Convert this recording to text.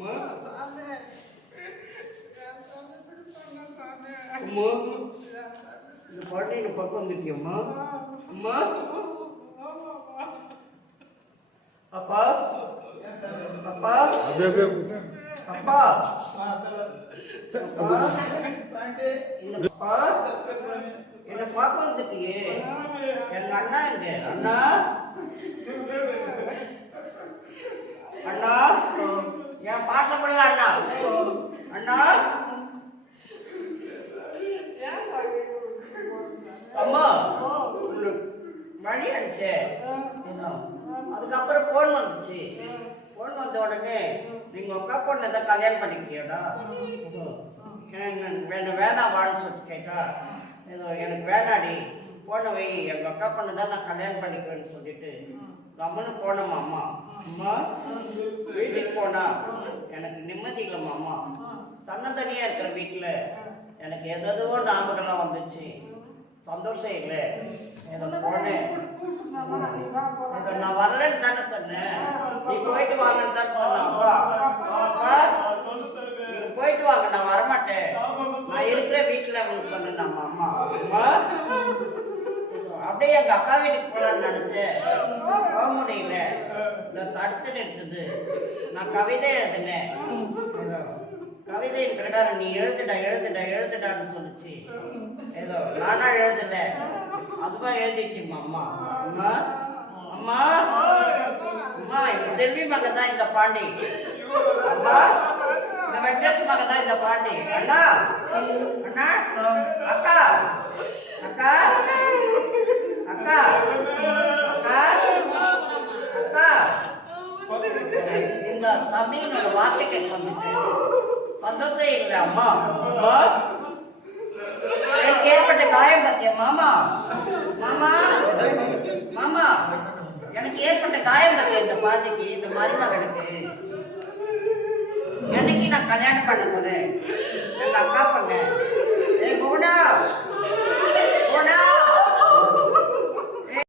அம்மா இந்த பாட்டி இந்த பக்கம் வந்துட்டியம்மா. அம்மா அப்பா அப்பா அப்பா என்ன பார்க்க வந்துட்டியே. எங்க அண்ணா எங்க? அண்ணா அண்ணா என் பாசப்படல அண்ணா. அண்ணா அம்மா மணி அடிச்சே. அதுக்கப்புறம் போன் வந்துச்சு. போன் வந்த உடனே நீங்க அக்கா பொண்ணு எதாவது கல்யாணம் பண்ணிக்கிறியாடா? வேணாம் வான்னு சொல்லிட்டு கேட்டா, ஏதோ எனக்கு வேணாடி போன வை, எங்க அக்கா பொண்ணு தான் நான் கல்யாணம் பண்ணிக்குவேன்னு சொல்லிட்டு கம்மனு போனோமா. அம்மா அம்மா வீட்டுக்கு போனா எனக்கு நிம்மதி இல்லைம்மா. அம்மா தன்னந்தனியா இருக்கிற வீட்டுல எனக்கு எதோ ஞாபகம்லாம் வந்துச்சு. சந்தோஷம் இல்லை. ஏதோ போனேன். நான் வரலன்னு தானே சொன்னேன். நீ போயிட்டு வாங்கன்னு தானே சொன்னேன். நீங்க போயிட்டு வாங்க, நான் வரமாட்டேன், நான் இருக்கிற வீட்டுல அப்படின்னு சொன்னேன். அம்மா அம்மா அப்படியே எங்க அக்கா வீட்டுக்கு போலான்னு நினைச்சேன். போக முடியல. நான் தடுத்துட்டு இருக்குது. நான் கவிதை எழுதினேன். கவிதையின் பிரகாரம் நீ எழுதுடா எழுதுடா எழுதுடான்னு சொல்லிச்சு. ஏதோ நானா எழுதல, அதுவா எழுதிச்சுமா. அம்மா அம்மா அம்மா அம்மா இந்த செல்வி மகன் தான் இந்த பாண்டி. அம்மா இந்த வெங்கடேஷ் மகன் தான் இந்த பாண்டி. அண்ணா அண்ணா அக்கா அக்கா அக்கா அக்கா அக்கா இந்த தம்பிங்களோட வார்த்தை கேட்டு வந்துட்டு சந்தோஷம் இல்லை. அம்மா அம்மா எனக்கு ஏற்பட்ட காயம் பத்தியா மாமா? மாமா மாமா எனக்கு ஏற்பட்ட காயம் பத்தியா இந்த பாட்டிக்கு, இந்த மருமகனுக்கு? என்னைக்கு நான் கல்யாணம் பண்ண போறேன்? எங்க அக்கா பண்ண. ஏ போனா போனா